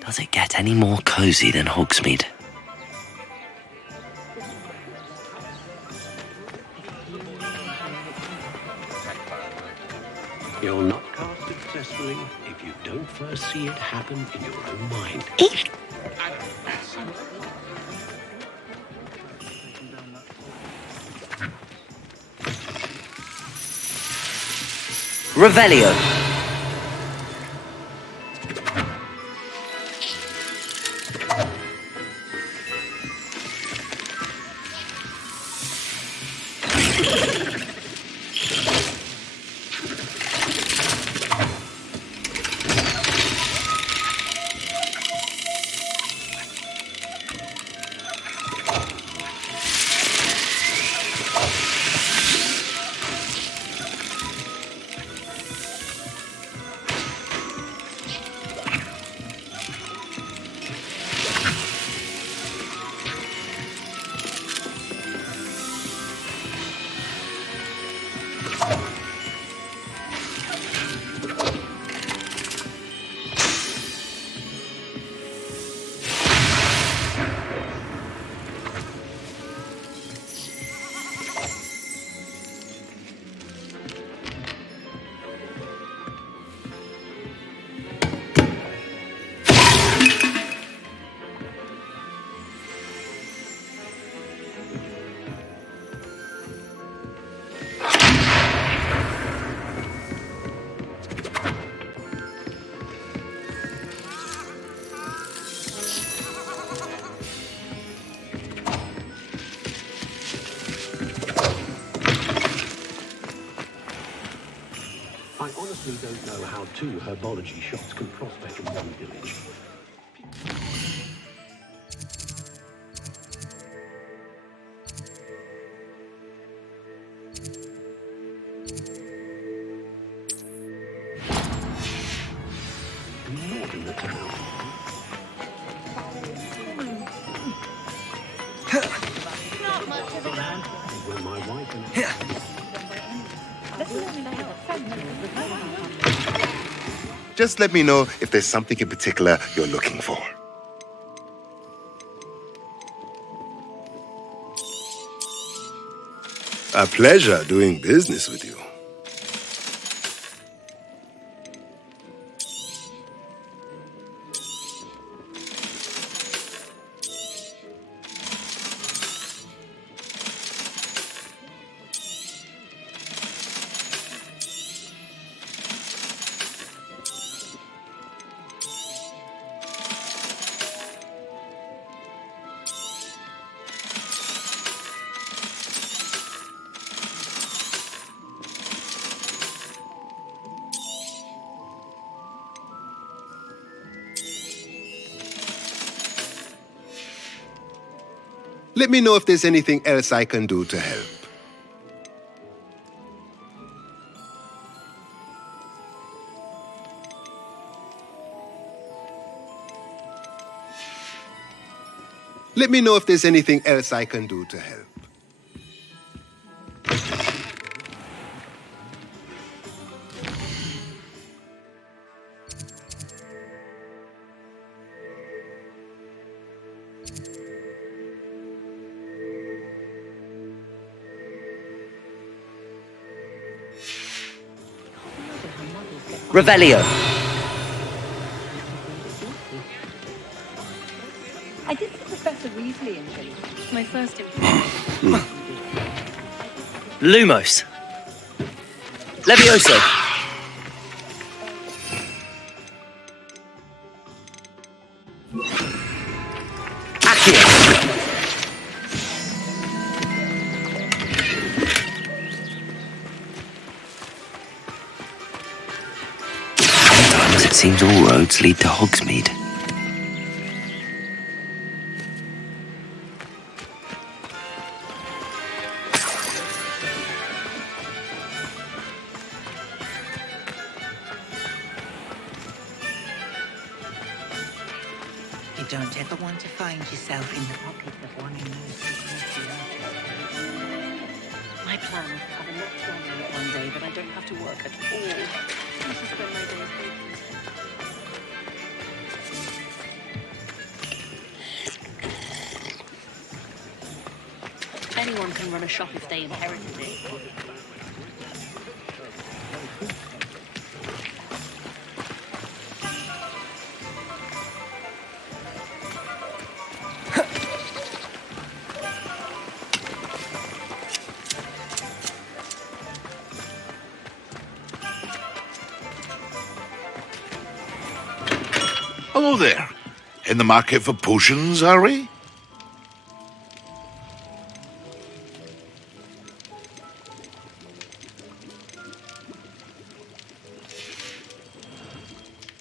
Does it get any more cosy than Hogsmeade? You'll not cast successfully if you don't first see it happen in your own mind. Revelio. I honestly don't know how two herbology shops can prospect in one village. More than the town. When my wife and Just let me know if there's something in particular you're looking for. A pleasure doing business with you. Let me know if there's anything else I can do to help. Let me know if there's anything else I can do to help. Revelio. I did see Professor Weasley in Chile. My first impression. Lumos. Levioso. Accio. seems all roads lead to Hogsmeade. You don't ever want to find yourself in the pocket of one who knows My plan is to have a lecture on it one day, but I don't have to work at all. I should spend my days baking. Anyone can run a shop if they inherited it. Hello there. In the market for potions, are we?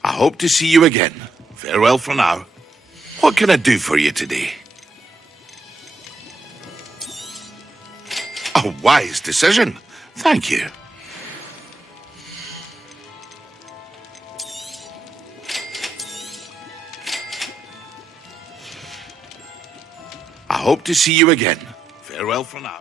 I hope to see you again. Farewell for now. What can I do for you today? A wise decision. Thank you. I hope to see you again. Farewell for now.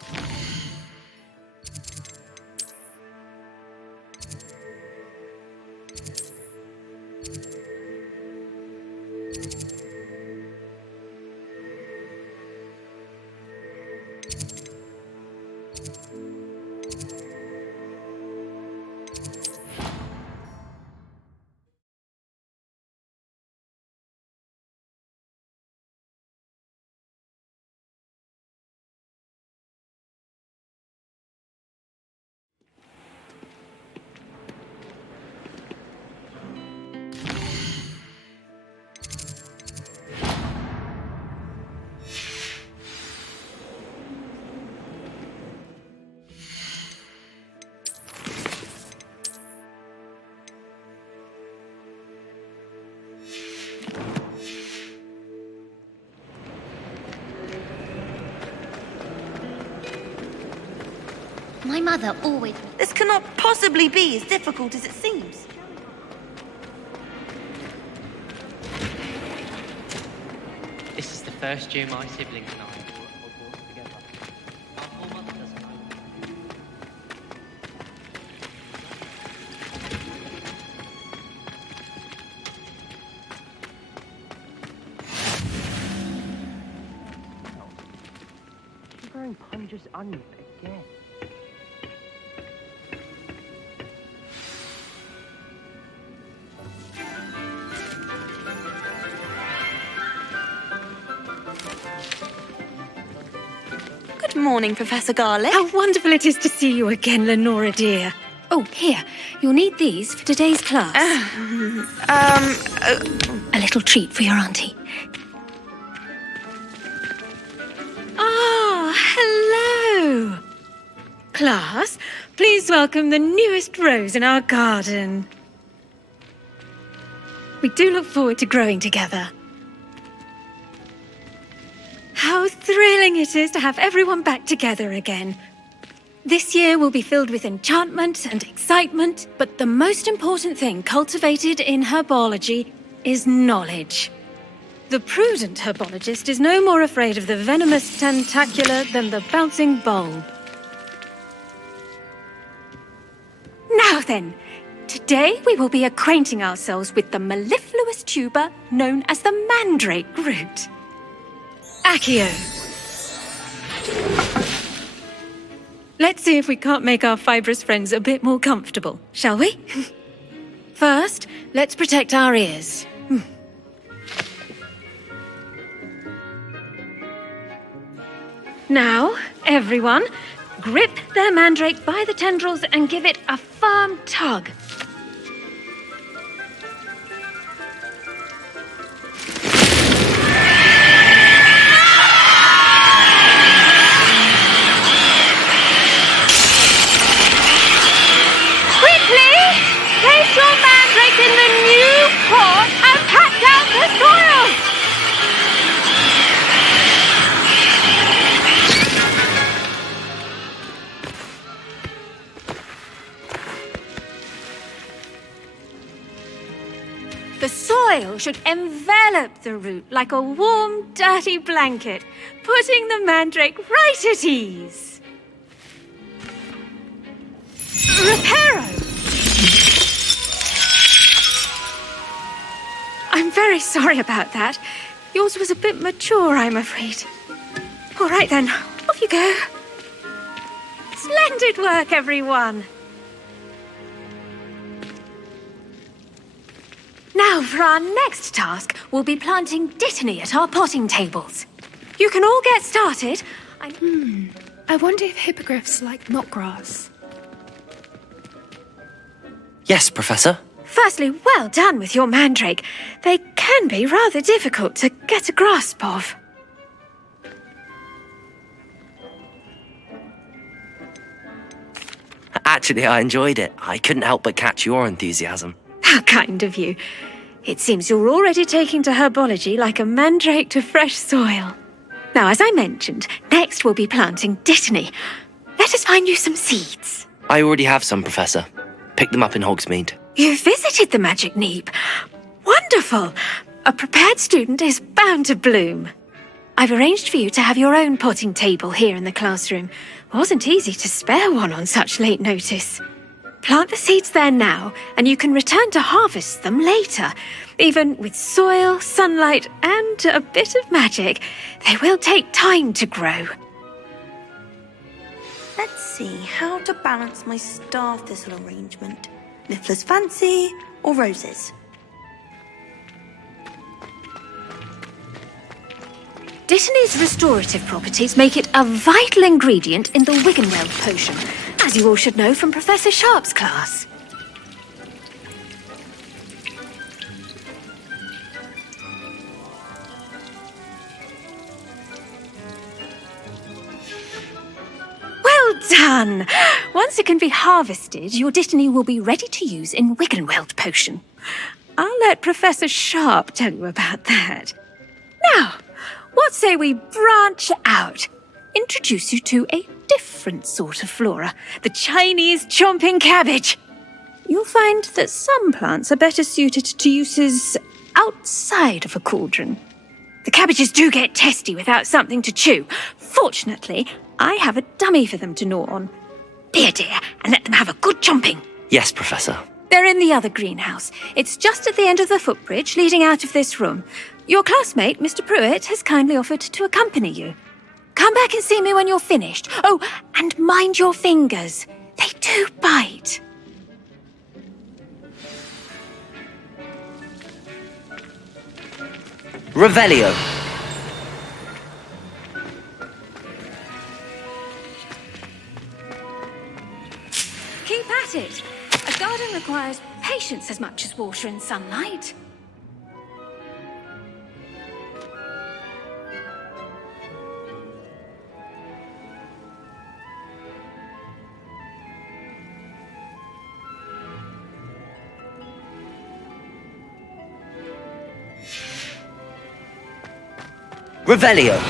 My mother always... This cannot possibly be as difficult as it seems. This is the first year my siblings and I have worked Hogwarts together. Our whole mother doesn't know. You're growing pungent onion again. Good morning, Professor Garlick. How wonderful it is to see you again, Lenora dear. Oh, here, you'll need these for today's class. A little treat for your auntie. Ah, hello. Class, please welcome the newest rose in our garden. We do look forward to growing together. How thrilling it is to have everyone back together again. This year will be filled with enchantment and excitement, but the most important thing cultivated in herbology is knowledge. The prudent herbologist is no more afraid of the venomous tentacular than the bouncing bulb. Now then, today we will be acquainting ourselves with the mellifluous tuber known as the mandrake root. Accio. Let's see if we can't make our fibrous friends a bit more comfortable, shall we? First, let's protect our ears. Now, everyone, grip their mandrake by the tendrils and give it a firm tug. Quickly! Place your mandrake in the new soil should envelop the root like a warm, dirty blanket, putting the mandrake right at ease. Reparo! I'm very sorry about that. Yours was a bit mature, I'm afraid. All right then, off you go. Splendid work, everyone. Now, for our next task, we'll be planting dittany at our potting tables. You can all get started. I wonder if hippogriffs like knotgrass. Yes, Professor. Firstly, well done with your mandrake. They can be rather difficult to get a grasp of. Actually, I enjoyed it. I couldn't help but catch your enthusiasm. How kind of you. It seems you're already taking to herbology like a mandrake to fresh soil. Now, as I mentioned, next we'll be planting dittany. Let us find you some seeds. I already have some, Professor. Picked them up in Hogsmeade. You visited the Magic Neep. Wonderful. A prepared student is bound to bloom. I've arranged for you to have your own potting table here in the classroom. Wasn't easy to spare one on such late notice. Plant the seeds there now, and you can return to harvest them later. Even with soil, sunlight, and a bit of magic, they will take time to grow. Let's see how to balance my star thistle arrangement. Niffler's Fancy or roses? Dittany's restorative properties make it a vital ingredient in the Wiggenweld potion, as you all should know from Professor Sharp's class. Well done! Once it can be harvested, your dittany will be ready to use in Wiggenweld potion. I'll let Professor Sharp tell you about that. Now, what say we branch out? Introduce you to a different sort of flora, the Chinese chomping cabbage. You'll find that some plants are better suited to uses outside of a cauldron. The cabbages do get testy without something to chew. Fortunately, I have a dummy for them to gnaw on. Be a dear and let them have a good chomping. Yes, Professor. They're in the other greenhouse. It's just at the end of the footbridge leading out of this room. Your classmate, Mr. Pruitt, has kindly offered to accompany you. Come back and see me when you're finished. Oh, and mind your fingers. They do bite. Revelio. Keep at it. A garden requires patience as much as water and sunlight. Revelio.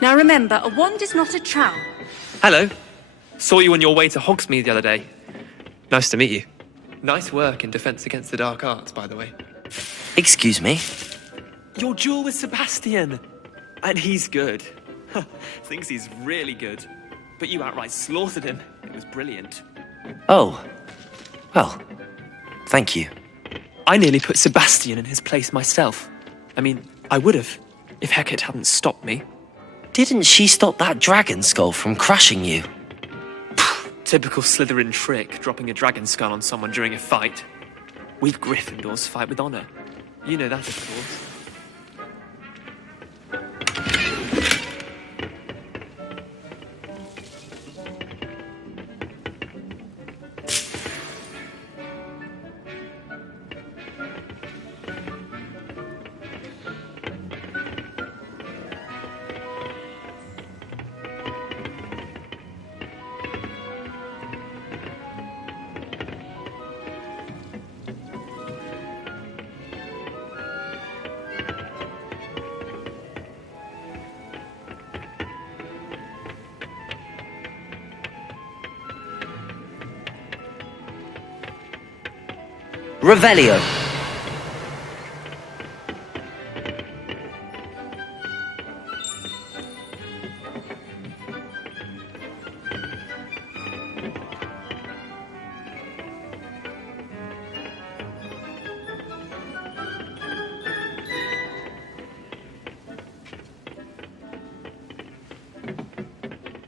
Now remember, a wand is not a trowel. Hello. Saw you on your way to Hogsmeade the other day. Nice to meet you. Nice work in Defense Against the Dark Arts, by the way. Excuse me? Your duel with Sebastian. And he's good. Thinks he's really good. But you outright slaughtered him. It was brilliant. Oh. Well, thank you. I nearly put Sebastian in his place myself. I mean, I would have, if Hecate hadn't stopped me. Didn't she stop that dragon skull from crushing you? Typical Slytherin trick, dropping a dragon skull on someone during a fight. We Gryffindors fight with honor. You know that, of course. Revelio.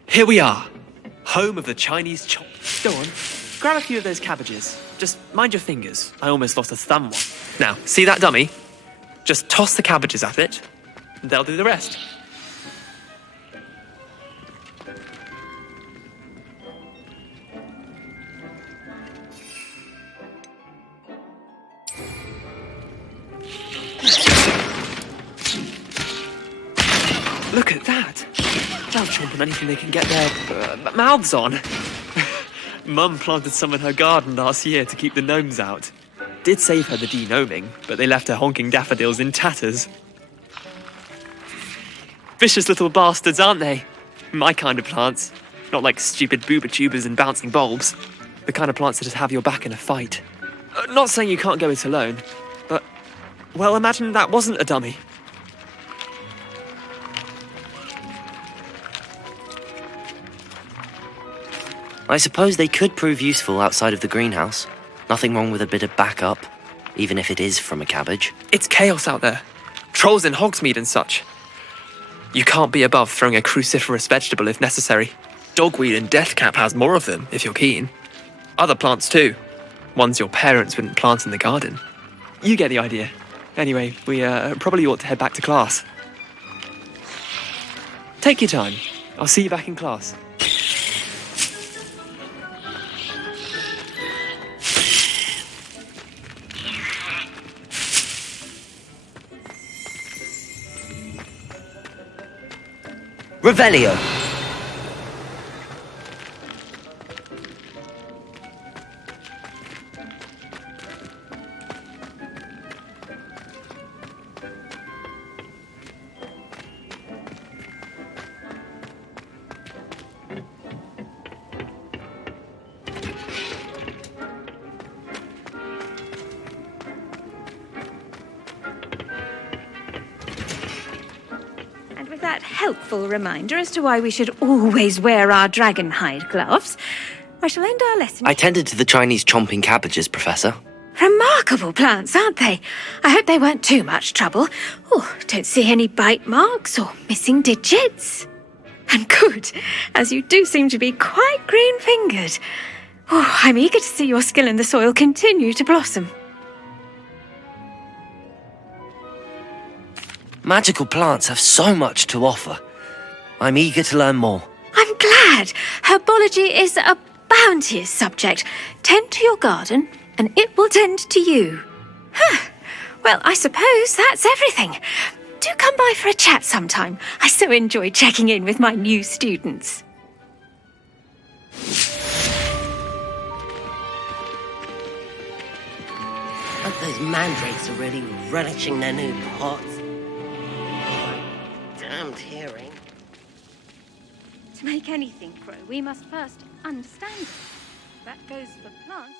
Here we are, home of the Chinese chop. Go on, grab a few of those cabbages. Just mind your fingers. I almost lost a thumb once. Now, see that dummy? Just toss the cabbages at it, and they'll do the rest. Look at that! They'll chomp on anything they can get their mouths on. Mum planted some in her garden last year to keep the gnomes out. Did save her the de-gnoming, but they left her honking daffodils in tatters. Vicious little bastards, aren't they? My kind of plants. Not like stupid booba tubers and bouncing bulbs. The kind of plants that just have your back in a fight. Not saying you can't go it alone, but, well, imagine that wasn't a dummy. I suppose they could prove useful outside of the greenhouse. Nothing wrong with a bit of backup, even if it is from a cabbage. It's chaos out there. Trolls in Hogsmeade and such. You can't be above throwing a cruciferous vegetable if necessary. Dogweed and deathcap has more of them, if you're keen. Other plants too. Ones your parents wouldn't plant in the garden. You get the idea. Anyway, we probably ought to head back to class. Take your time. I'll see you back in class. Revelio. That helpful reminder as to why we should always wear our dragon hide gloves, I shall end our lesson. I tended to the Chinese chomping cabbages, Professor. Remarkable plants, aren't they? I hope they weren't too much trouble. Oh, don't see any bite marks or missing digits. And good, as you do seem to be quite green-fingered. Oh, I'm eager to see your skill in the soil continue to blossom. Magical plants have so much to offer. I'm eager to learn more. I'm glad. Herbology is a bounteous subject. Tend to your garden, and it will tend to you. Well, I suppose that's everything. Do come by for a chat sometime. I so enjoy checking in with my new students. But those mandrakes are really relishing their new pots. Damned hearing. To make anything grow, we must first understand it. That goes for plants.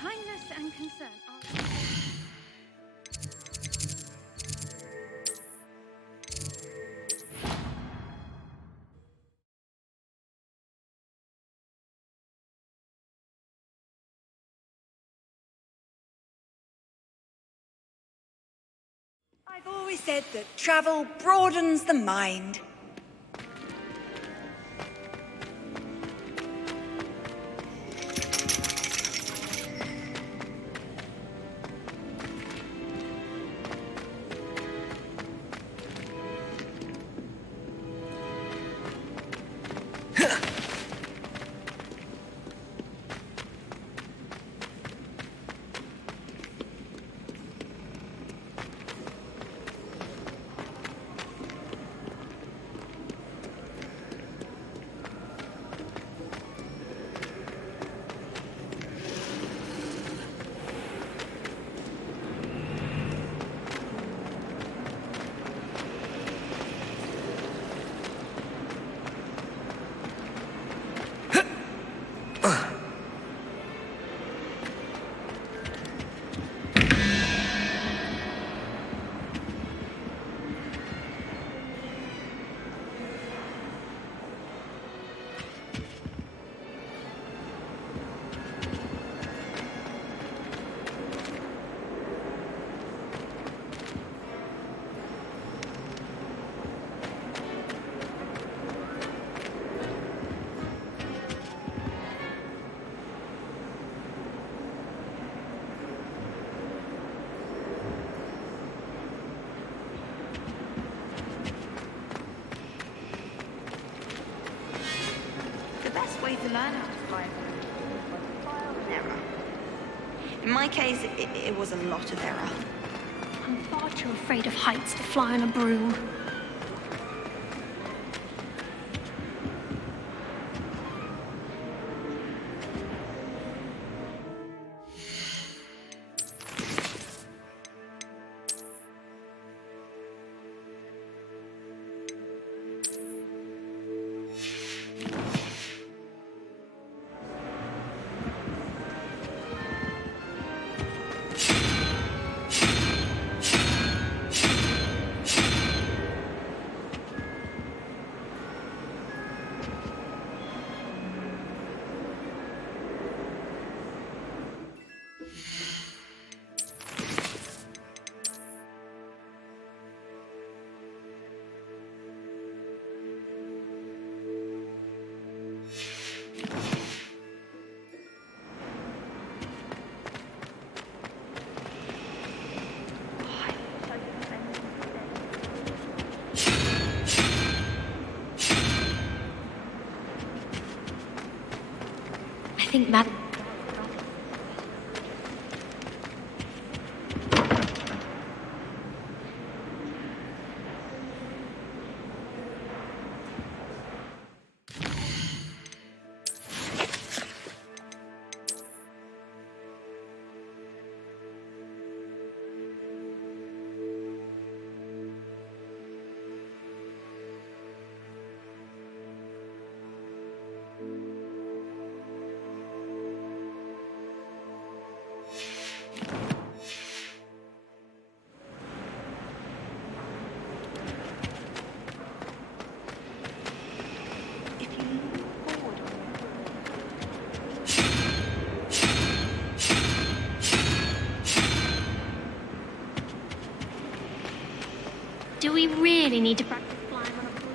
Kindness and concern are... I've always said that travel broadens the mind. Error. In my case, it was a lot of error. I'm far too afraid of heights to fly on a broom. I think that... Do we really need to practice flying on a broom?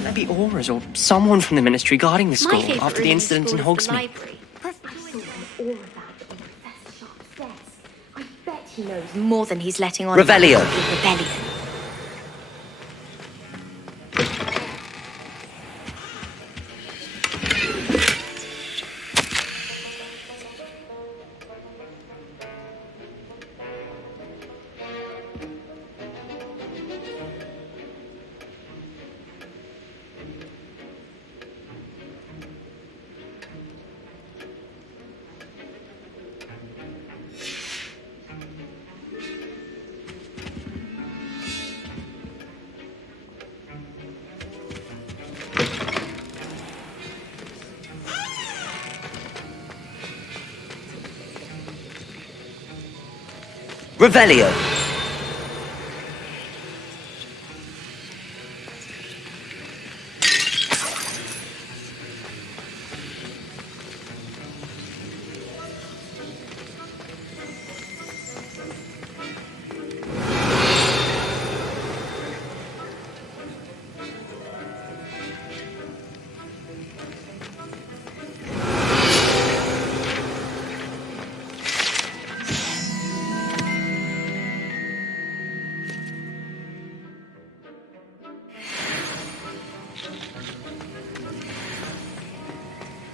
There be auras or someone from the ministry guarding the school after the incident in Hogsmeade. I bet he knows more than he's letting on. Revelio. Rebellion. Revelio.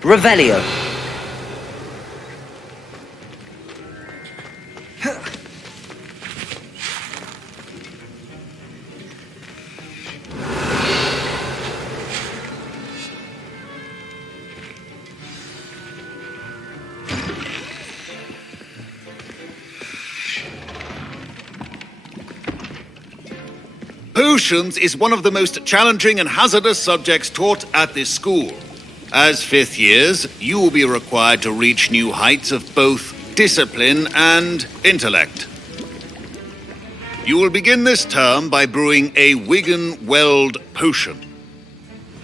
Revelio. Potions is one of the most challenging and hazardous subjects taught at this school. As fifth years, you will be required to reach new heights of both discipline and intellect. You will begin this term by brewing a Wigan Weld potion.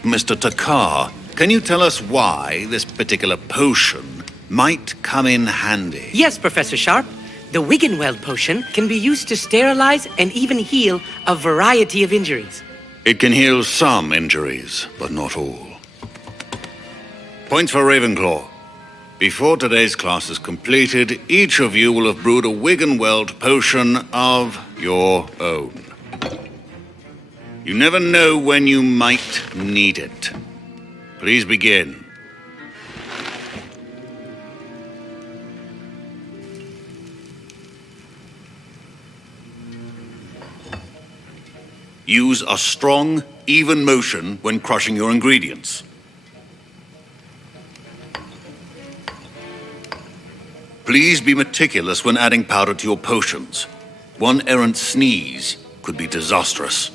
Mr. Takar, can you tell us why this particular potion might come in handy? Yes, Professor Sharp. The Wiggenweld potion can be used to sterilize and even heal a variety of injuries. It can heal some injuries, but not all. Points for Ravenclaw. Before today's class is completed, each of you will have brewed a Wiggenweld potion of your own. You never know when you might need it. Please begin. Use a strong, even motion when crushing your ingredients. Please be meticulous when adding powder to your potions. One errant sneeze could be disastrous.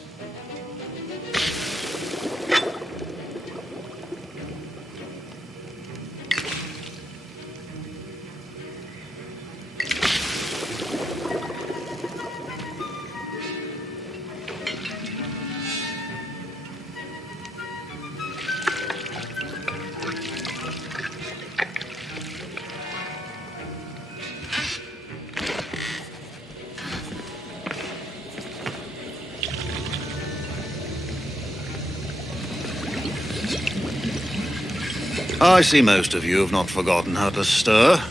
I see most of you have not forgotten how to stir.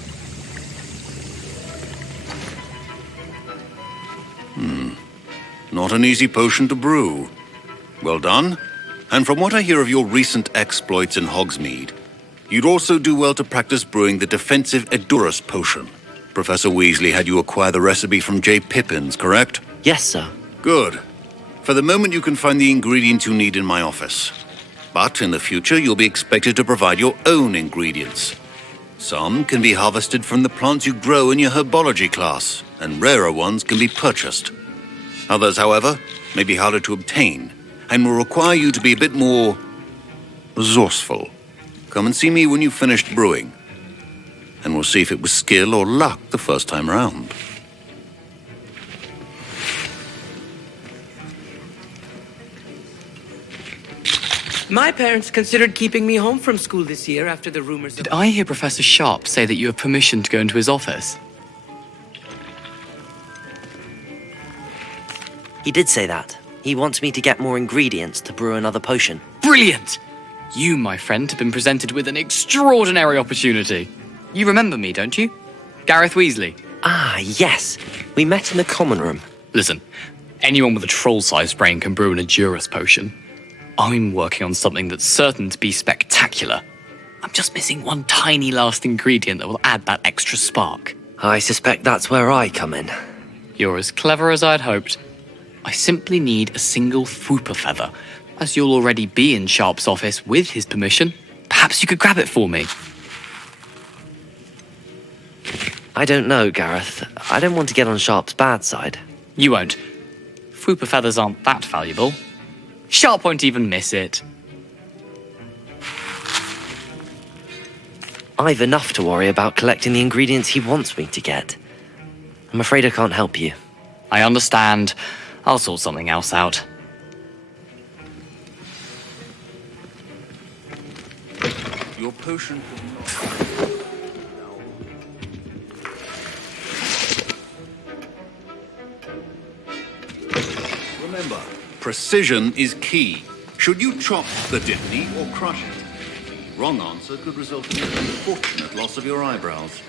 Not an easy potion to brew. Well done. And from what I hear of your recent exploits in Hogsmeade, you'd also do well to practice brewing the defensive Edurus potion. Professor Weasley had you acquire the recipe from J. Pippins, correct? Yes, sir. Good. For the moment, you can find the ingredients you need in my office. But in the future, you'll be expected to provide your own ingredients. Some can be harvested from the plants you grow in your herbology class, and rarer ones can be purchased. Others, however, may be harder to obtain, and will require you to be a bit more resourceful. Come and see me when you've finished brewing, and we'll see if it was skill or luck the first time round. My parents considered keeping me home from school this year after the rumors Did I hear Professor Sharp say that you have permission to go into his office? He did say that. He wants me to get more ingredients to brew another potion. Brilliant! You, my friend, have been presented with an extraordinary opportunity. You remember me, don't you? Gareth Weasley. Ah, yes. We met in the common room. Listen, anyone with a troll-sized brain can brew an Edurus potion. I'm working on something that's certain to be spectacular. I'm just missing one tiny last ingredient that will add that extra spark. I suspect that's where I come in. You're as clever as I'd hoped. I simply need a single Fwooper feather. As you'll already be in Sharp's office with his permission, perhaps you could grab it for me. I don't know, Gareth. I don't want to get on Sharp's bad side. You won't. Fwooper feathers aren't that valuable. Sharp won't even miss it. I've enough to worry about collecting the ingredients he wants me to get. I'm afraid I can't help you. I understand. I'll sort something else out. Your potion... Remember, precision is key. Should you chop the diddly or crush it? Wrong answer could result in an unfortunate loss of your eyebrows.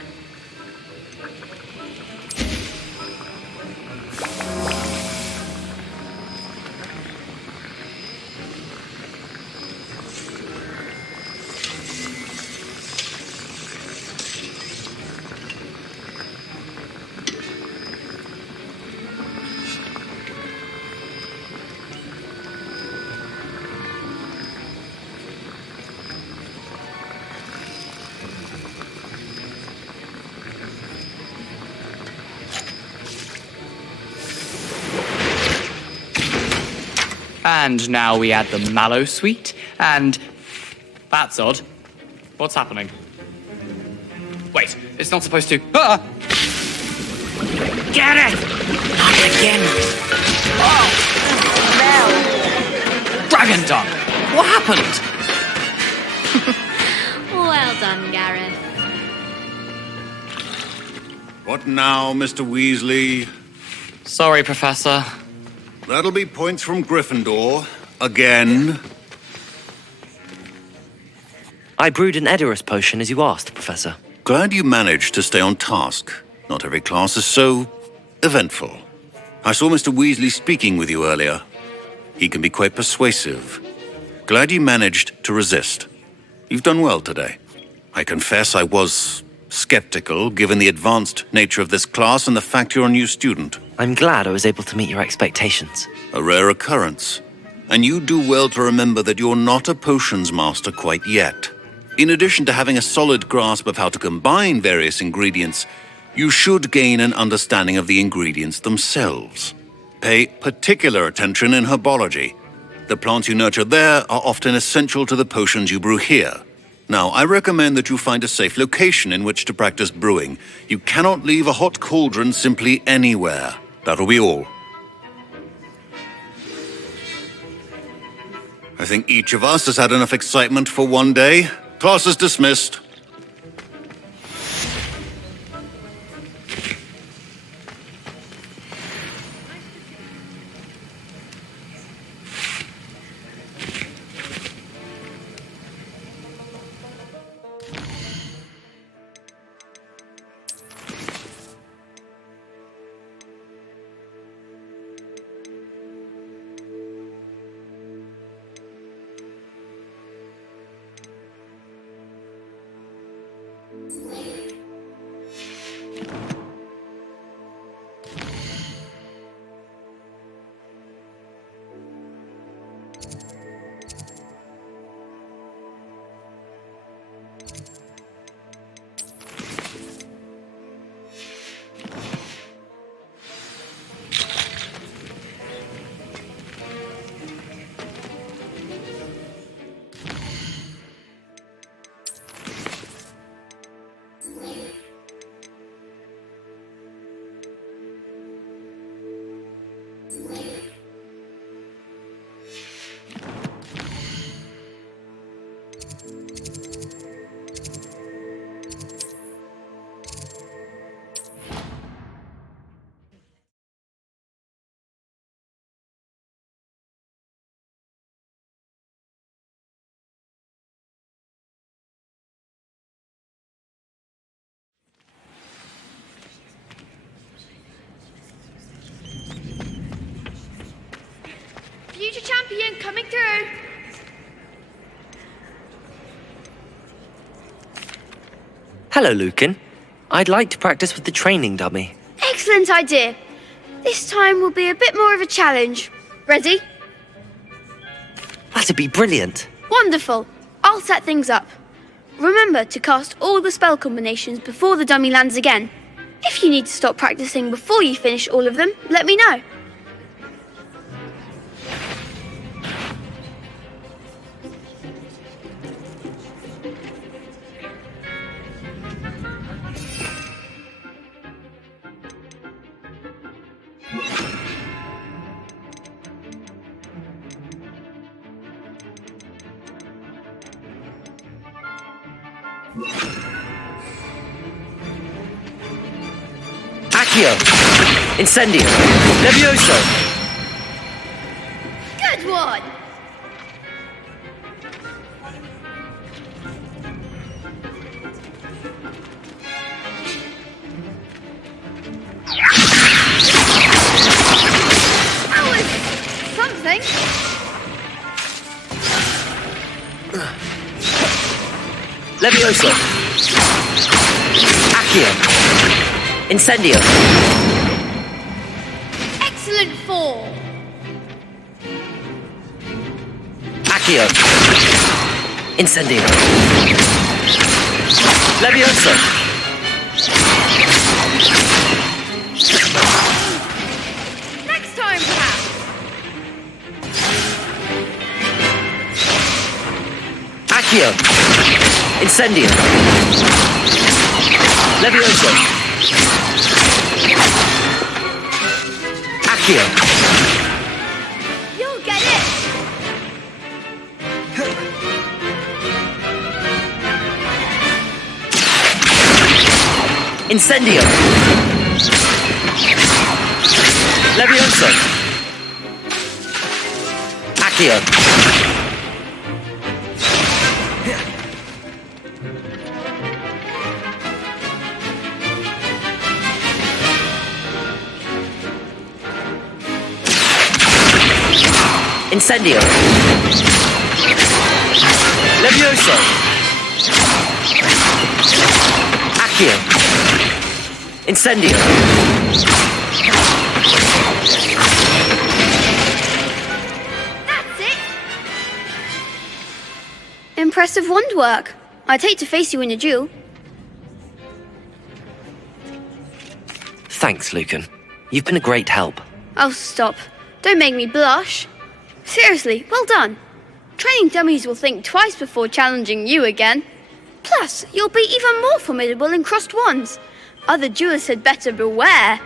And now we add the mallow sweet, and... That's odd. What's happening? Wait, it's not supposed to... Ah! Get it! Not again. Oh! Dragon Dung! What happened? Well done, Gareth. What now, Mr. Weasley? Sorry, Professor. That'll be points from Gryffindor. Again. I brewed an Edorus potion as you asked, Professor. Glad you managed to stay on task. Not every class is so eventful. I saw Mr. Weasley speaking with you earlier. He can be quite persuasive. Glad you managed to resist. You've done well today. I confess I was skeptical, given the advanced nature of this class and the fact you're a new student. I'm glad I was able to meet your expectations. A rare occurrence. And you do well to remember that you're not a potions master quite yet. In addition to having a solid grasp of how to combine various ingredients, you should gain an understanding of the ingredients themselves. Pay particular attention in herbology. The plants you nurture there are often essential to the potions you brew here. Now, I recommend that you find a safe location in which to practice brewing. You cannot leave a hot cauldron simply anywhere. That'll be all. I think each of us has had enough excitement for one day. Class is dismissed. Future champion coming through. Hello, Lucan. I'd like to practice with the training dummy. Excellent idea. This time will be a bit more of a challenge. Ready? That'd be brilliant. Wonderful. I'll set things up. Remember to cast all the spell combinations before the dummy lands again. If you need to stop practicing before you finish all of them, let me know. Accio! Incendio! Levioso! Good one! That was something. Levioso! Accio! Incendio! Excellent fall. Accio! Incendio! Levioso! Next time, perhaps. Accio! Incendio! Levioso! Accio. You'll get it! Incendio. Levioso. Accio. Incendio. Levioso. Accio. Incendio. That's it! Impressive wand work. I'd hate to face you in a duel. Thanks, Lucan. You've been a great help. Oh, stop. Don't make me blush. Seriously, well done. Training dummies will think twice before challenging you again. Plus, you'll be even more formidable in crossed wands. Other duelists had better beware.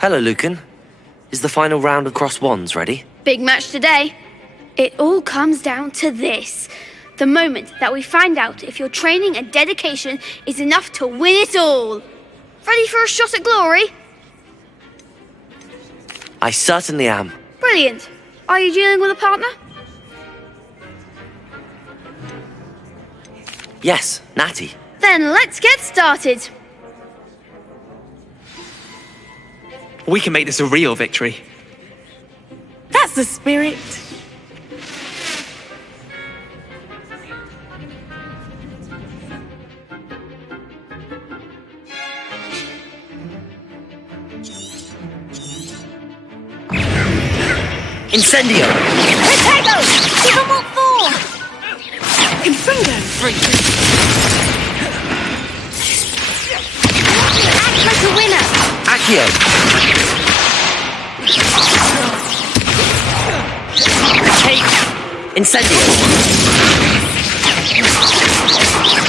Hello, Lucan. Is the final round of cross wands ready? Big match today. It all comes down to this. The moment that we find out if your training and dedication is enough to win it all. Ready for a shot at glory? I certainly am. Brilliant. Are you dealing with a partner? Yes, Natty. Then let's get started. We can make this a real victory. That's the spirit. Incendio! Potato! Give them what for! Confringo! Act like a winner! Accio! Take! Incendio!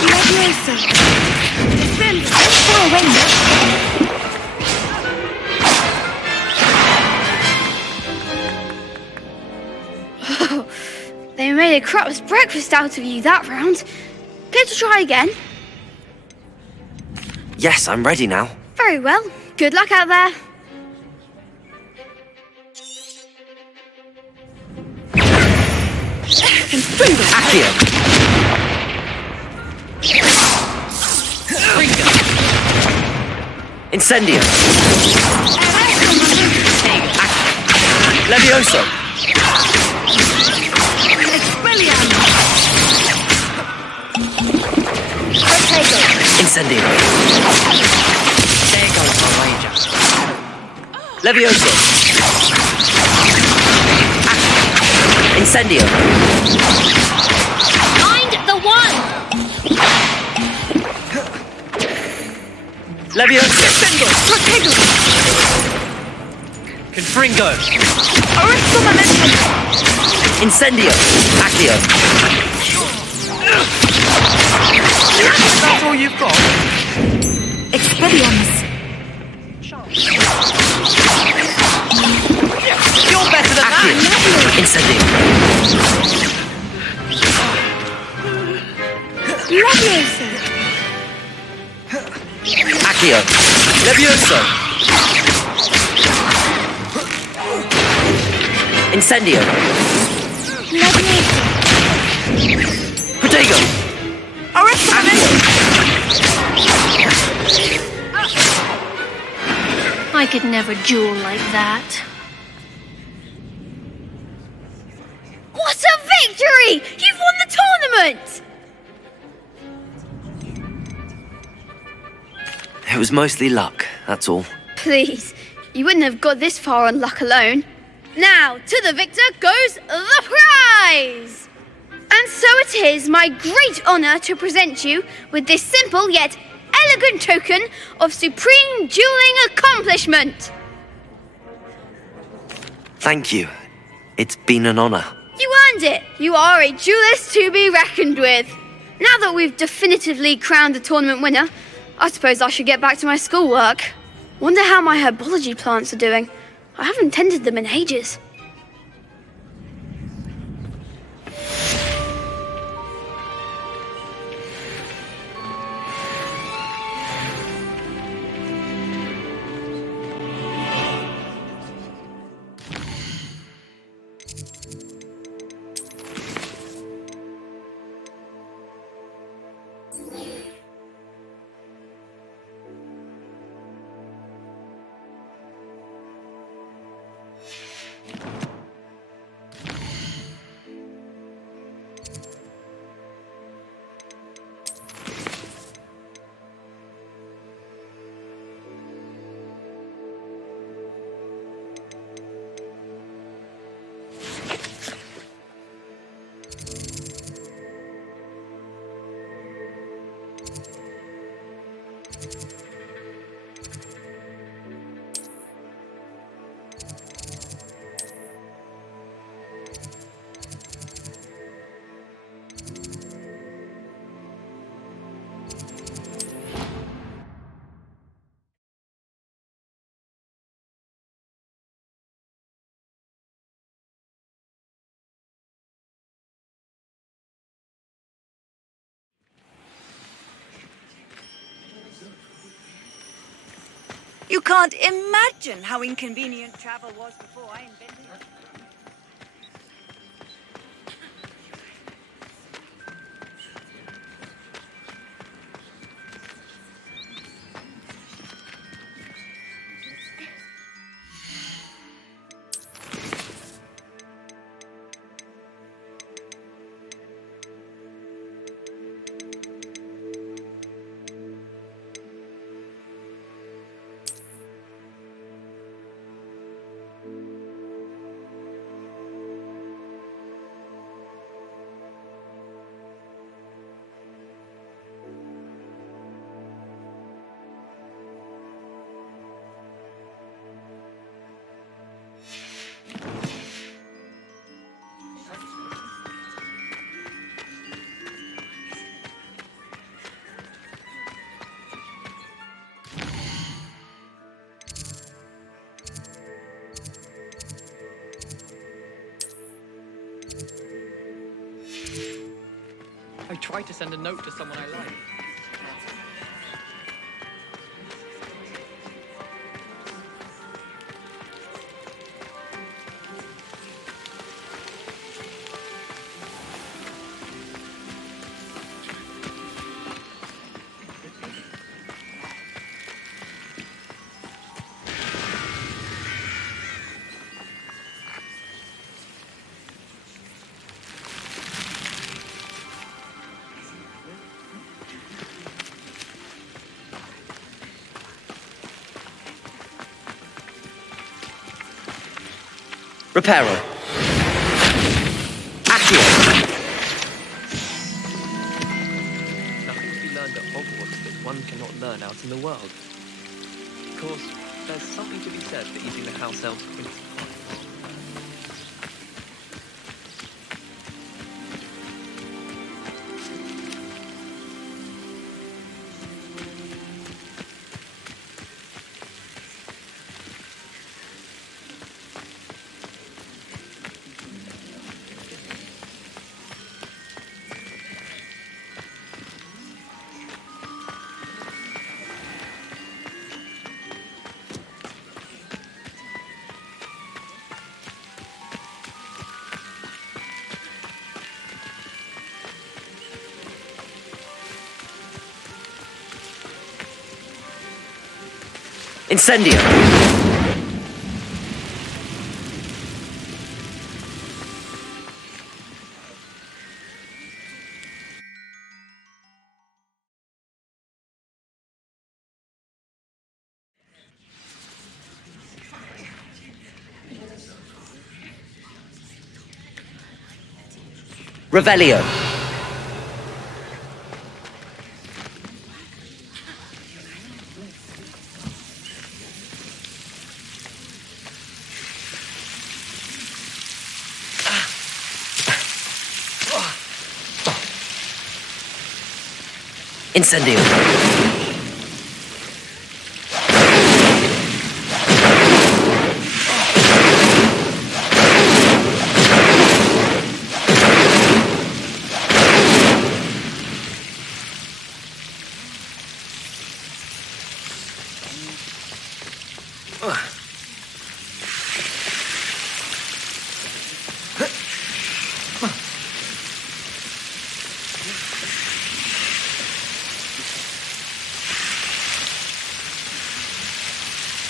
Levioso! Defend! Far away now! They made a crap's breakfast out of you that round. Care to try again? Yes, I'm ready now. Very well. Good luck out there. Accio! Incendio! Levioso! Incendio! There goes my wager. Levioso! Incendio! Find the one! Levioso! Protego! Confringo! Arresto momentum! Incendio! Accio! That's all you've got? Expelliarmus! You're better than Accio! Incendio! Levioso! Accio! Levioso! Incendio! Levioso! Protego! Arresto momentum! I could never duel like that. What a victory! You've won the tournament! It was mostly luck, that's all. Please, you wouldn't have got this far on luck alone. Now, to the victor goes the prize! And so it is my great honour to present you with this simple yet elegant token of supreme dueling accomplishment. Thank you. It's been an honor. You earned it. You are a duelist to be reckoned with. Now that we've definitively crowned the tournament winner, I suppose I should get back to my schoolwork. Wonder how my herbology plants are doing. I haven't tended them in ages. You can't imagine how inconvenient travel was before I invented it. I tried to send a note to someone I like. Reparo. Accio. Nothing to be learned at Hogwarts that one cannot learn out in the world. Of course, there's something to be said for eating the house elf's quince pie. Incendio! Revelio. Incendio.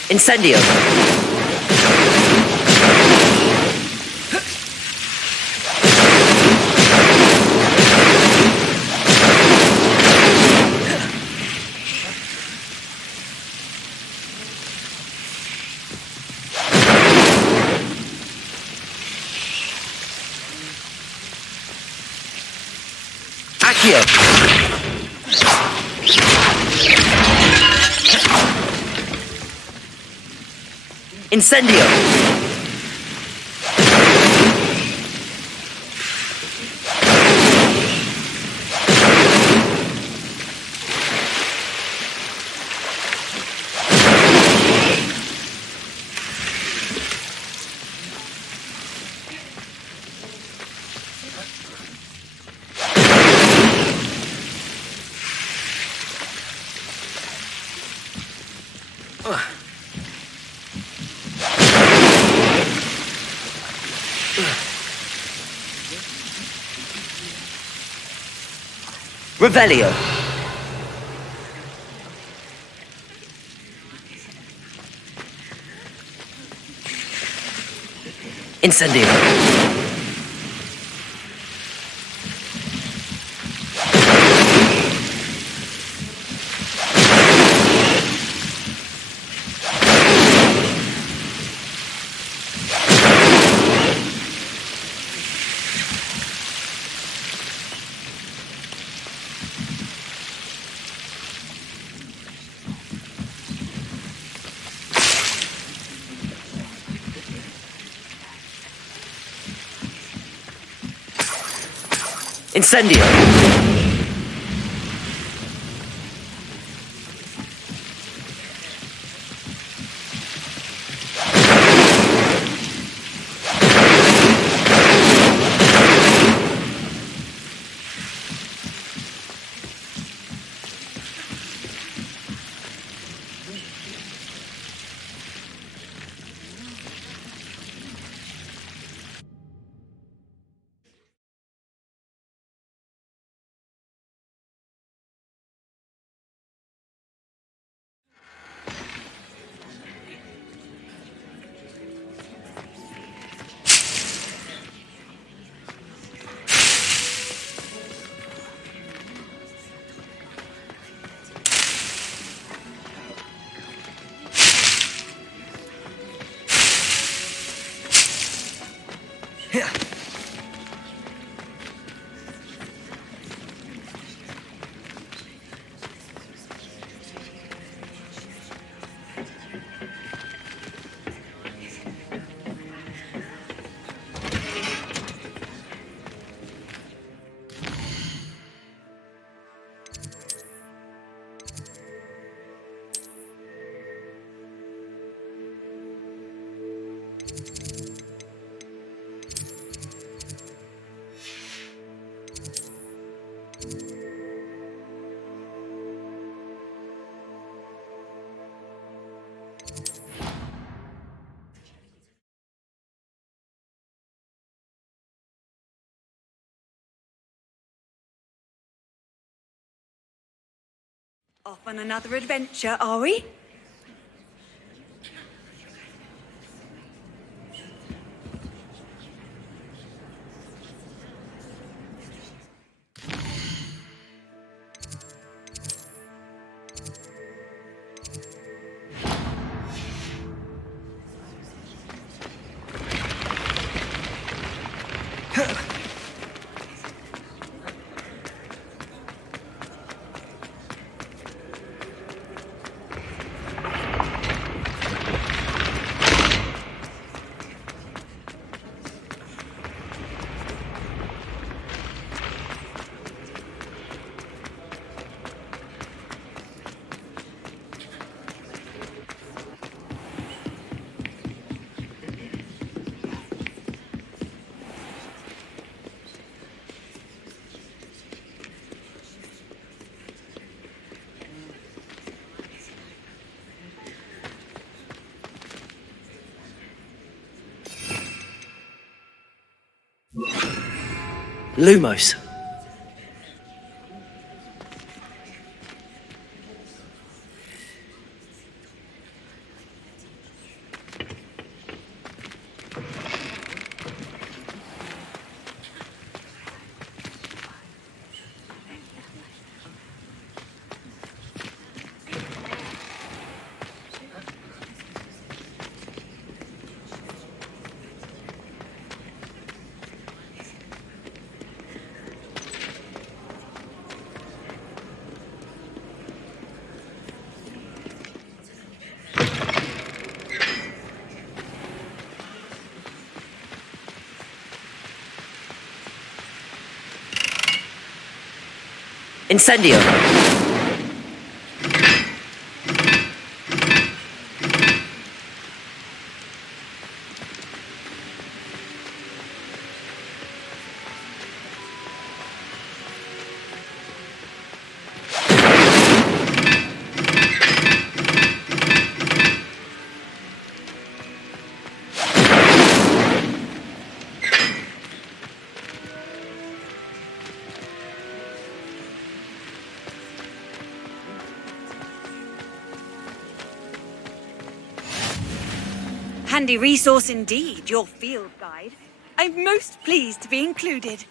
Incendio. Accio. Incendio. Revelio. Incendio. Incendio. Off on another adventure, are we? Lumos. Incendio! Handy resource indeed, your field guide. I'm most pleased to be included.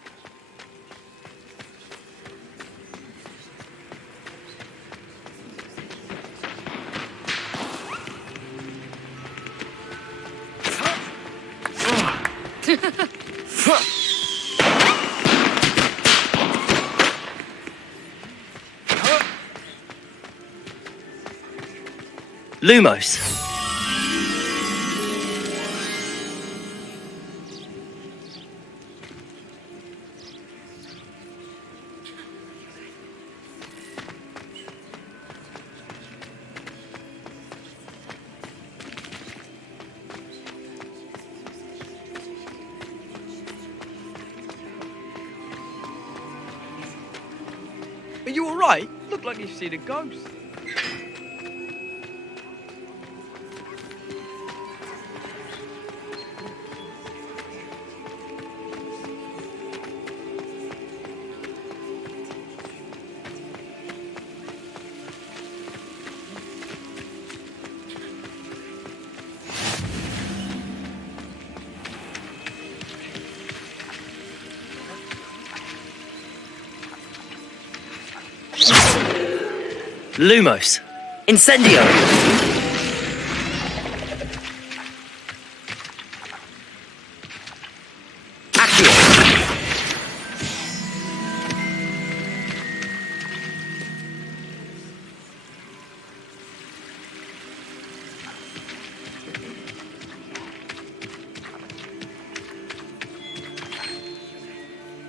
Lumos. Are you alright? Look like you've seen a ghost. Lumos. Incendio! Accio!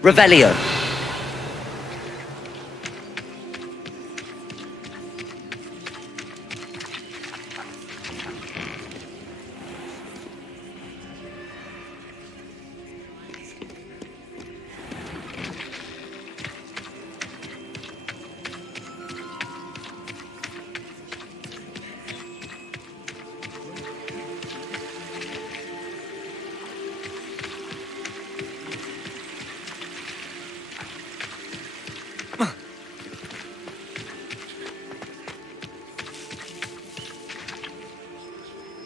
Revelio.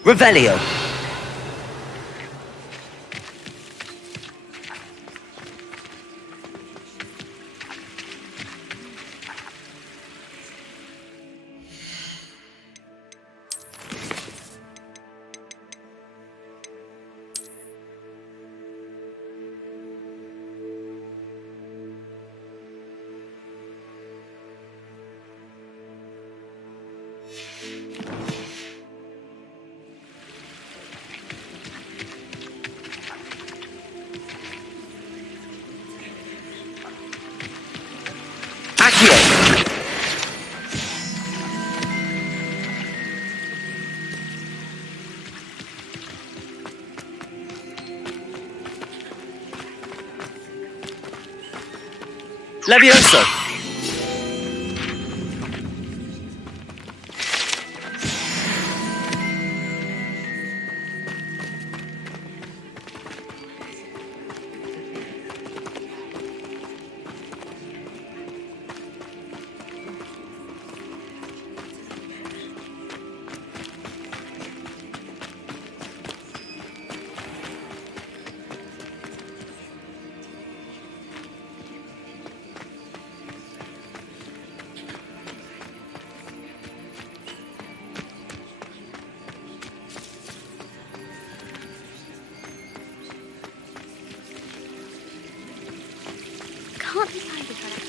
Revelio. Accio! Levioso! can't decide if I...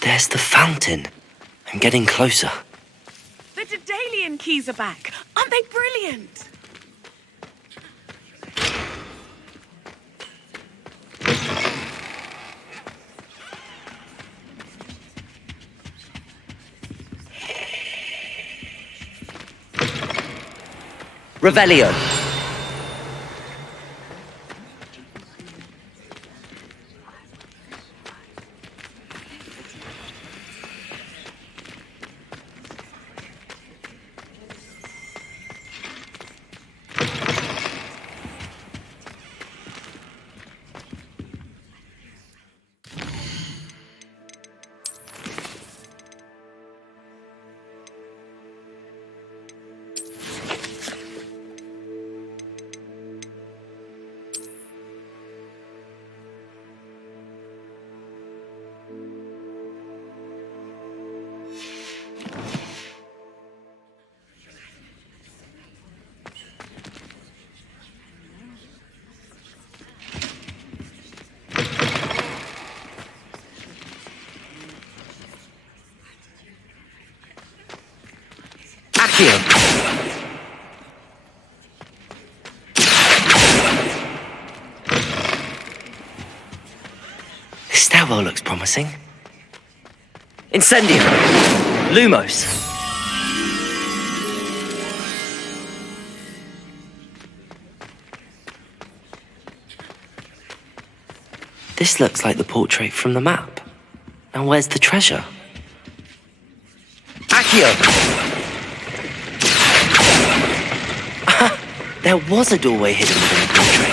There's the fountain. I'm getting closer. The Daedalian keys are back. Aren't they brilliant? Revelio. This stairwell looks promising. Incendio! Lumos! This looks like the portrait from the map. Now where's the treasure? Accio! There was a doorway hidden within the portrait.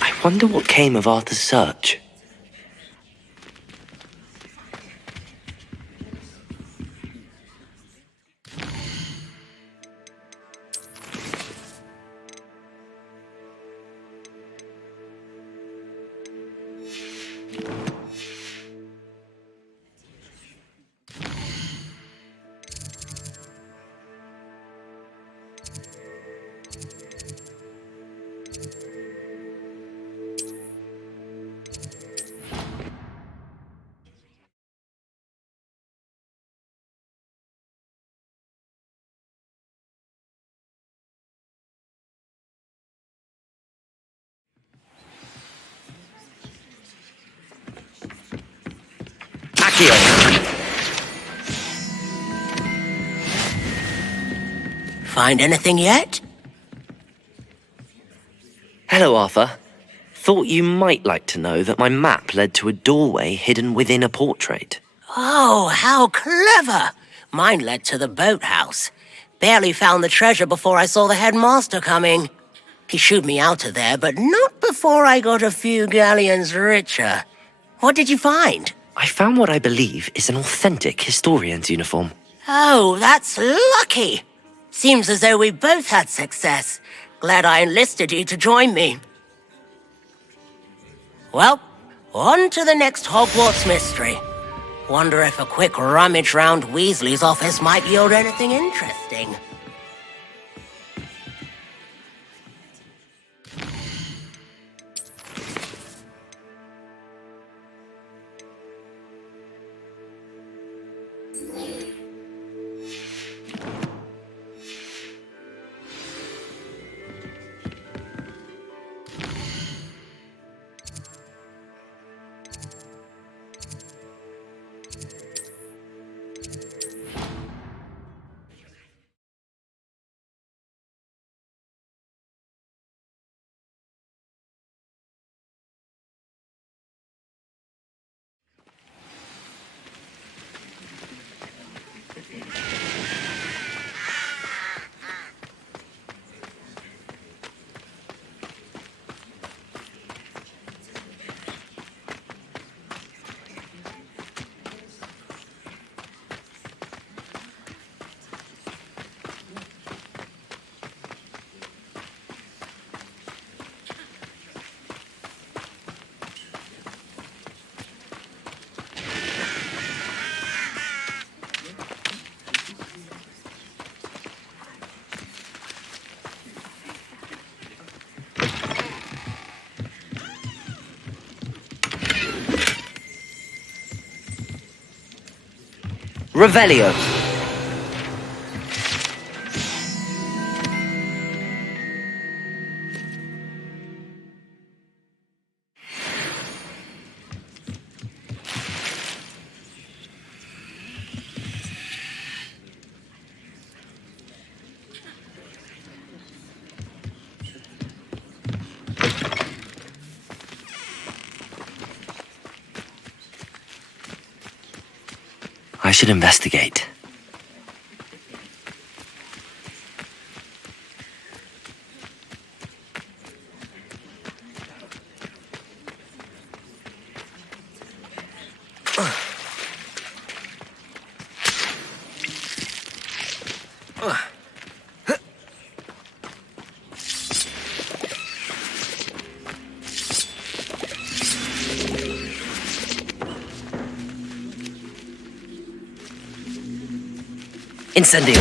I wonder what came of Arthur's search. Accio! Find anything yet? Hello, Arthur. Thought you might like to know that my map led to a doorway hidden within a portrait. Oh, how clever! Mine led to the boathouse. Barely found the treasure before I saw the headmaster coming. He shooed me out of there, but not before I got a few galleons richer. What did you find? I found what I believe is an authentic historian's uniform. Oh, that's lucky. Seems as though we both had success. Glad I enlisted you to join me. Well, on to the next Hogwarts mystery. Wonder if a quick rummage round Weasley's office might yield anything interesting. Revelio. I should investigate. Incendio.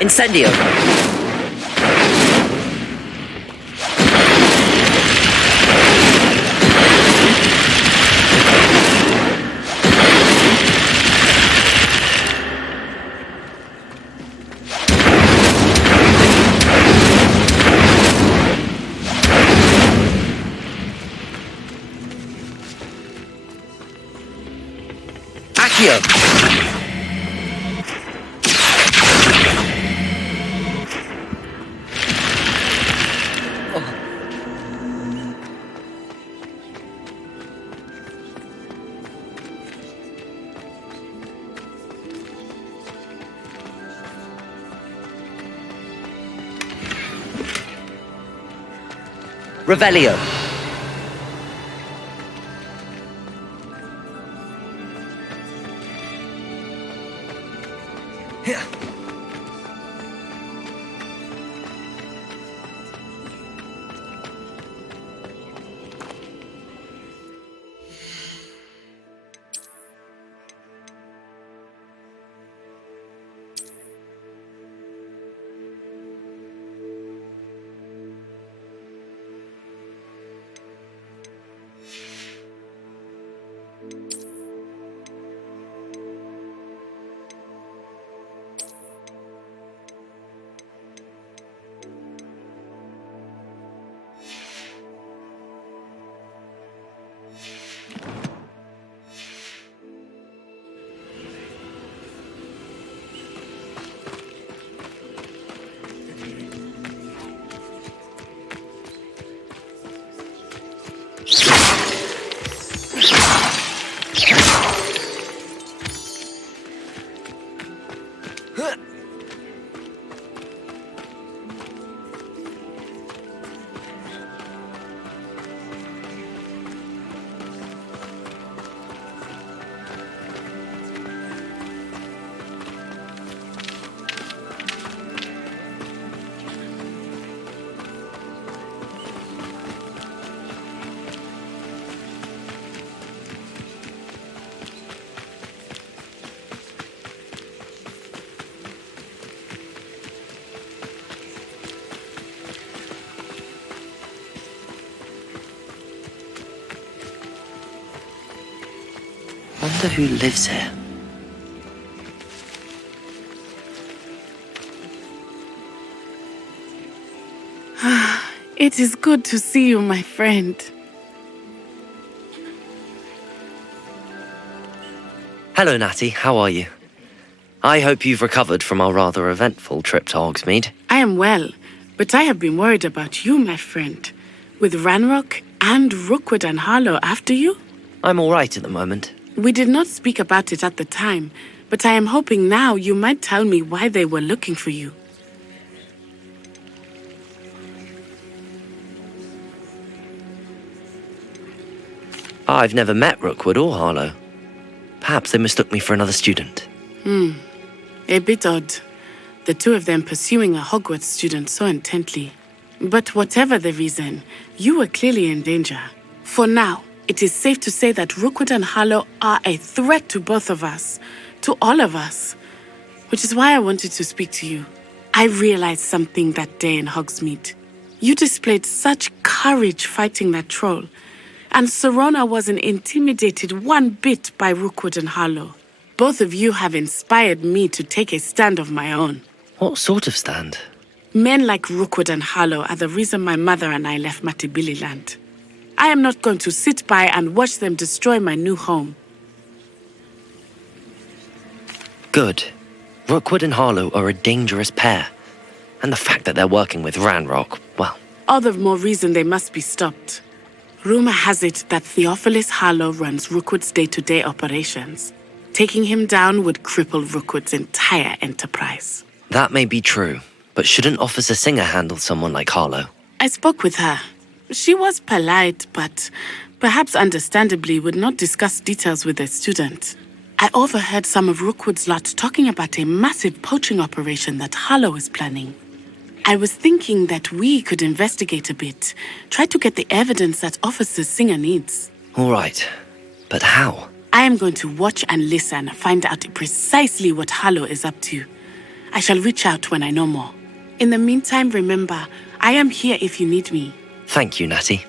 Incendio. Accio. Revelio. wonder who lives here. It is good to see you, my friend. Hello, Natty. How are you? I hope you've recovered from our rather eventful trip to Hogsmeade. I am well, but I have been worried about you, my friend. With Ranrock and Rookwood and Harlow after you? I'm all right at the moment. We did not speak about it at the time, but I am hoping now you might tell me why they were looking for you. I've never met Rookwood or Harlow. Perhaps they mistook me for another student. A bit odd. The two of them pursuing a Hogwarts student so intently. But whatever the reason, you were clearly in danger. For now, it is safe to say that Rookwood and Harlow are a threat to both of us, to all of us. Which is why I wanted to speak to you. I realized something that day in Hogsmeade. You displayed such courage fighting that troll, and Serona wasn't intimidated one bit by Rookwood and Harlow. Both of you have inspired me to take a stand of my own. What sort of stand? Men like Rookwood and Harlow are the reason my mother and I left Matibili land. I am not going to sit by and watch them destroy my new home. Good. Rookwood and Harlow are a dangerous pair. And the fact that they're working with Ranrock, well... All the more reason they must be stopped. Rumor has it that Theophilus Harlow runs Rookwood's day-to-day operations. Taking him down would cripple Rookwood's entire enterprise. That may be true, but shouldn't Officer Singer handle someone like Harlow? I spoke with her. She was polite, but perhaps understandably would not discuss details with a student. I overheard some of Rookwood's lot talking about a massive poaching operation that Harlow is planning. I was thinking that we could investigate a bit, try to get the evidence that Officer Singer needs. All right, but how? I am going to watch and listen, find out precisely what Harlow is up to. I shall reach out when I know more. In the meantime, remember, I am here if you need me. Thank you, Natty.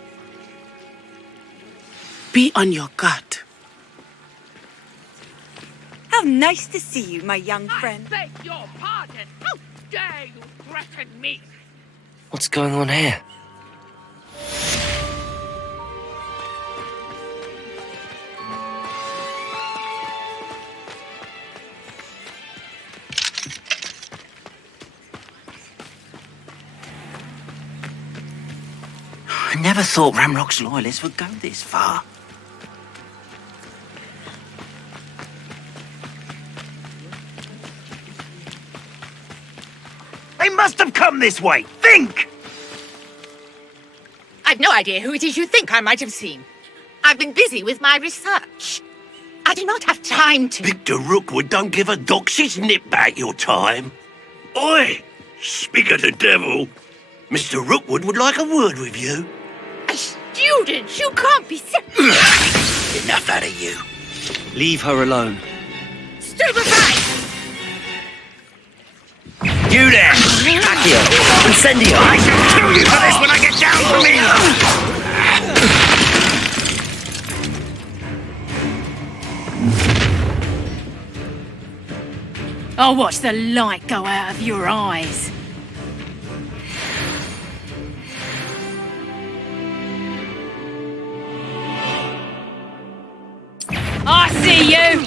Be on your guard. How nice to see you, my young friend. I beg your pardon. How dare you threaten me? What's going on here? I never thought Ramrock's loyalists would go this far. They must have come this way. Think! I've no idea who it is you think I might have seen. I've been busy with my research. I do not have time to... Victor Rookwood don't give a doxy's nip back your time. Oi! Speak of the devil. Mr. Rookwood would like a word with you. A student? You can't be sick. Enough out of you. Leave her alone. Stupefy! You there! Accio! Incendio! I shall kill you for this when I get down from here! I'll watch the light go out of your eyes. I see you!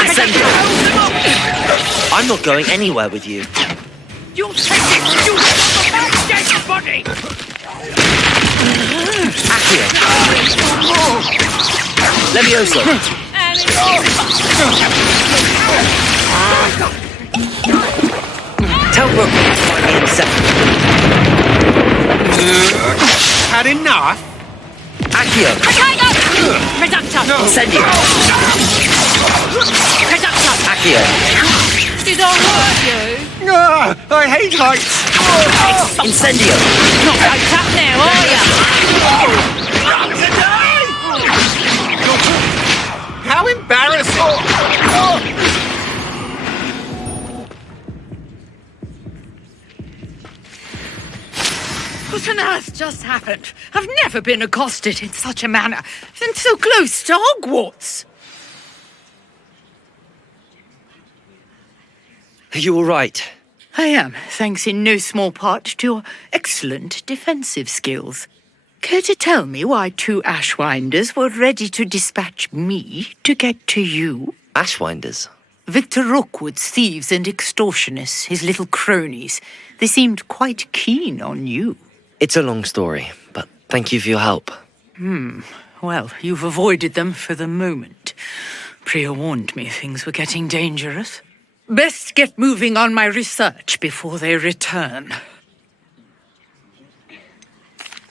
Incendio! I'm not going anywhere with you. You'll take it! You will have a dead body! Accio! Levioso! Tell Rookwood to find me in second. Had enough? Accio! Reductor! Incendio! Reductor! Accio! Did I hurt you? I hate heights! Incendio! Not poked up now, are you? How embarrassing! What on earth just happened? I've never been accosted in such a manner, and so close to Hogwarts. Are you all right? I am, thanks in no small part to your excellent defensive skills. Care to tell me why 2 Ashwinders were ready to dispatch me to get to you? Ashwinders? Victor Rookwood's thieves and extortionists, his little cronies. They seemed quite keen on you. It's a long story, but thank you for your help. Well, you've avoided them for the moment. Priya warned me things were getting dangerous. Best get moving on my research before they return.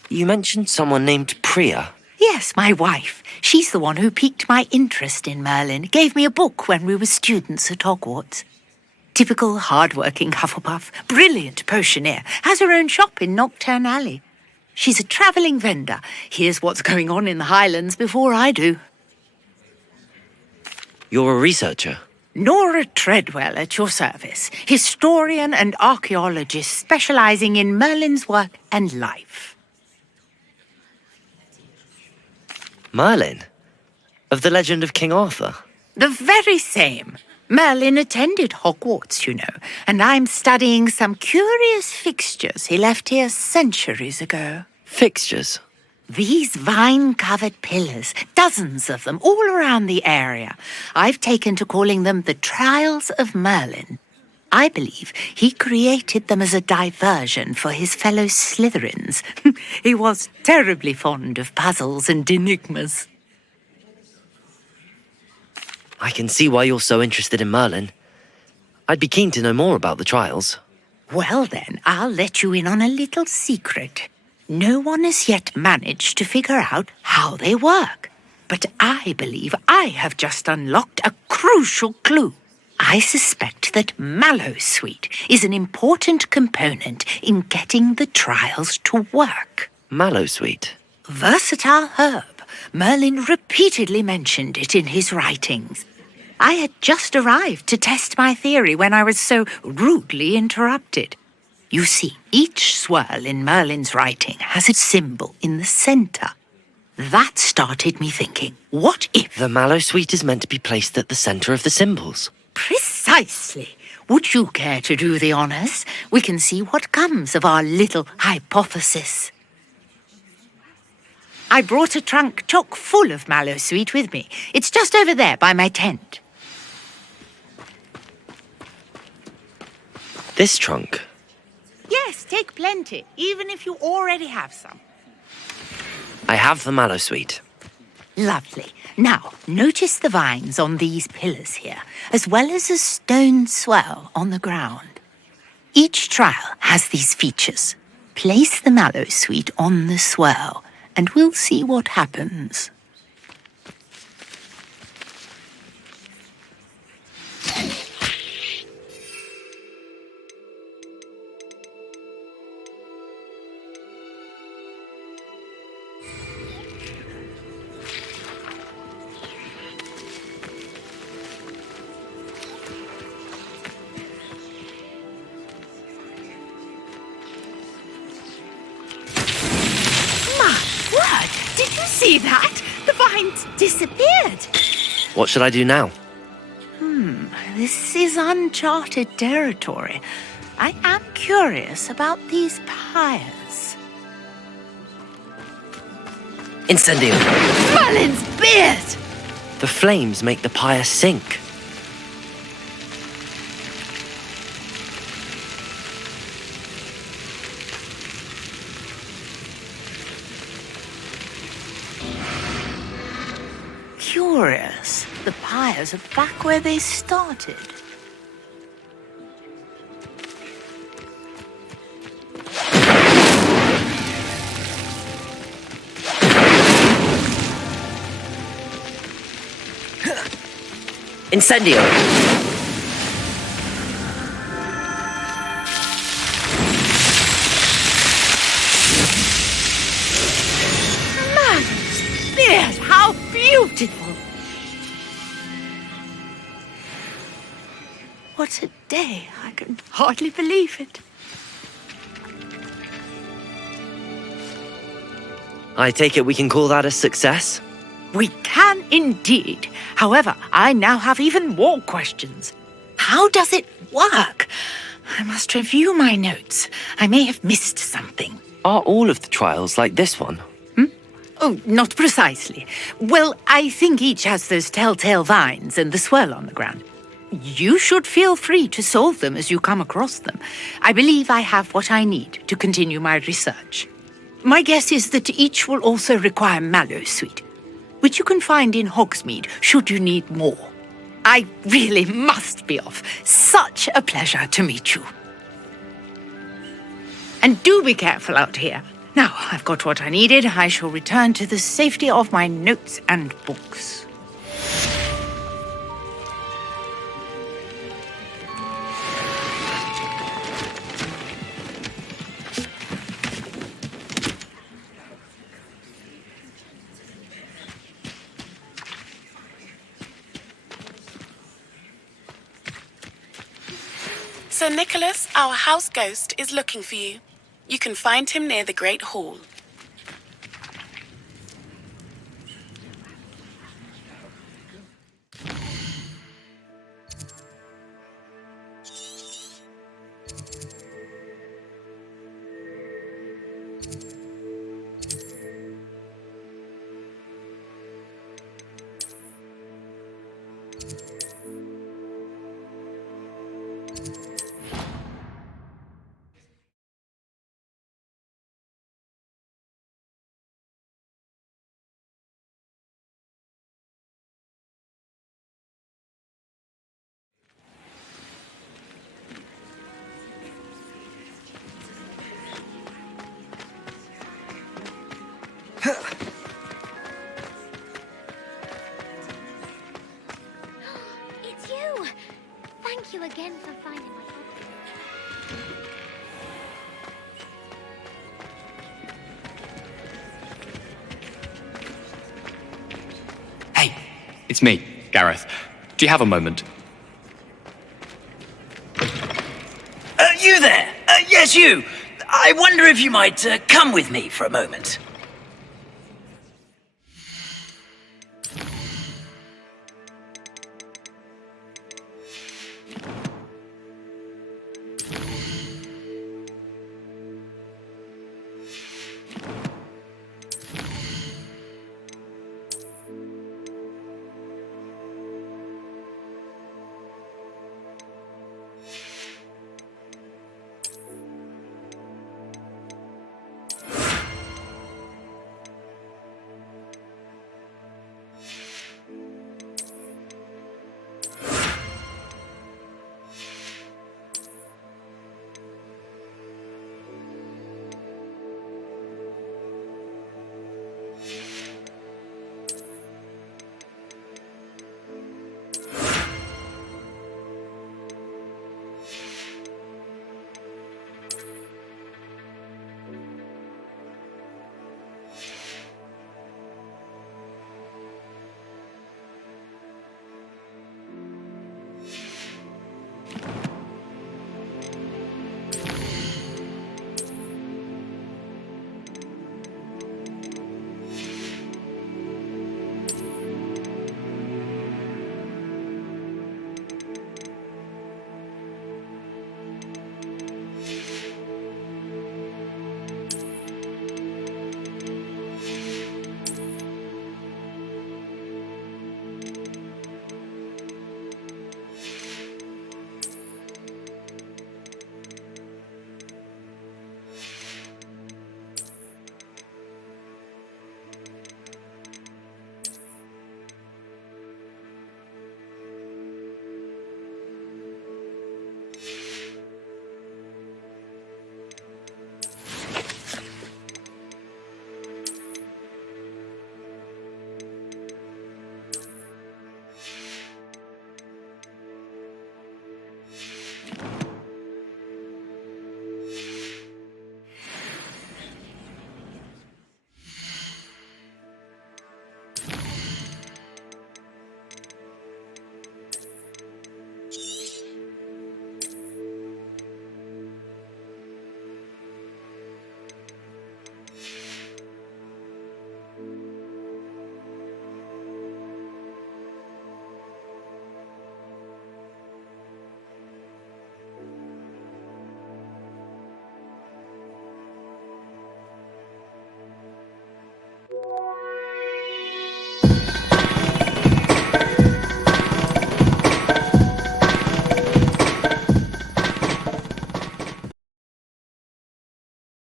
You mentioned someone named Priya. Yes, my wife. She's the one who piqued my interest in Merlin. Gave me a book when we were students at Hogwarts. Typical hard-working Hufflepuff, brilliant potioneer, has her own shop in Nocturne Alley. She's a travelling vendor. Hears what's going on in the Highlands before I do. You're a researcher? Nora Treadwell at your service, historian and archaeologist specialising in Merlin's work and life. Merlin? Of the legend of King Arthur? The very same. Merlin attended Hogwarts, you know, and I'm studying some curious fixtures he left here centuries ago. Fixtures? These vine-covered pillars, dozens of them, all around the area. I've taken to calling them the Trials of Merlin. I believe he created them as a diversion for his fellow Slytherins. He was terribly fond of puzzles and enigmas. I can see why you're so interested in Merlin. I'd be keen to know more about the trials. Well then, I'll let you in on a little secret. No one has yet managed to figure out how they work. But I believe I have just unlocked a crucial clue. I suspect that Mallowsweet is an important component in getting the trials to work. Mallowsweet? Versatile herb. Merlin repeatedly mentioned it in his writings. I had just arrived to test my theory when I was so rudely interrupted. You see, each swirl in Merlin's writing has a symbol in the centre. That started me thinking, what if... The Mallowsweet is meant to be placed at the centre of the symbols. Precisely. Would you care to do the honours? We can see what comes of our little hypothesis. I brought a trunk chock full of Mallowsweet with me. It's just over there by my tent. This trunk? Yes, take plenty, even if you already have some. I have the Mallowsweet. Lovely. Now, notice the vines on these pillars here, as well as a stone swell on the ground. Each trial has these features. Place the Mallowsweet on the swell, and we'll see what happens. Did you see that? The vines disappeared. What should I do now? This is uncharted territory. I am curious about these pyres. Incendio! Merlin's beard! The flames make the pyre sink. Curious. The pyres are back where they started. Incendio! Merlin's beard! How beautiful! What a day. I can hardly believe it. I take it we can call that a success? We can indeed. However, I now have even more questions. How does it work? I must review my notes. I may have missed something. Are all of the trials like this one? Oh, not precisely. Well, I think each has those telltale vines and the swirl on the ground. You should feel free to solve them as you come across them. I believe I have what I need to continue my research. My guess is that each will also require mallow sweet, which you can find in Hogsmeade should you need more. I really must be off. Such a pleasure to meet you. And do be careful out here. Now, I've got what I needed. I shall return to the safety of my notes and books. Sir Nicholas, our house ghost, is looking for you. You can find him near the Great Hall. It's you! Thank you again for finding my It's me, Gareth. Do you have a moment? You there? Yes, you. I wonder if you might come with me for a moment.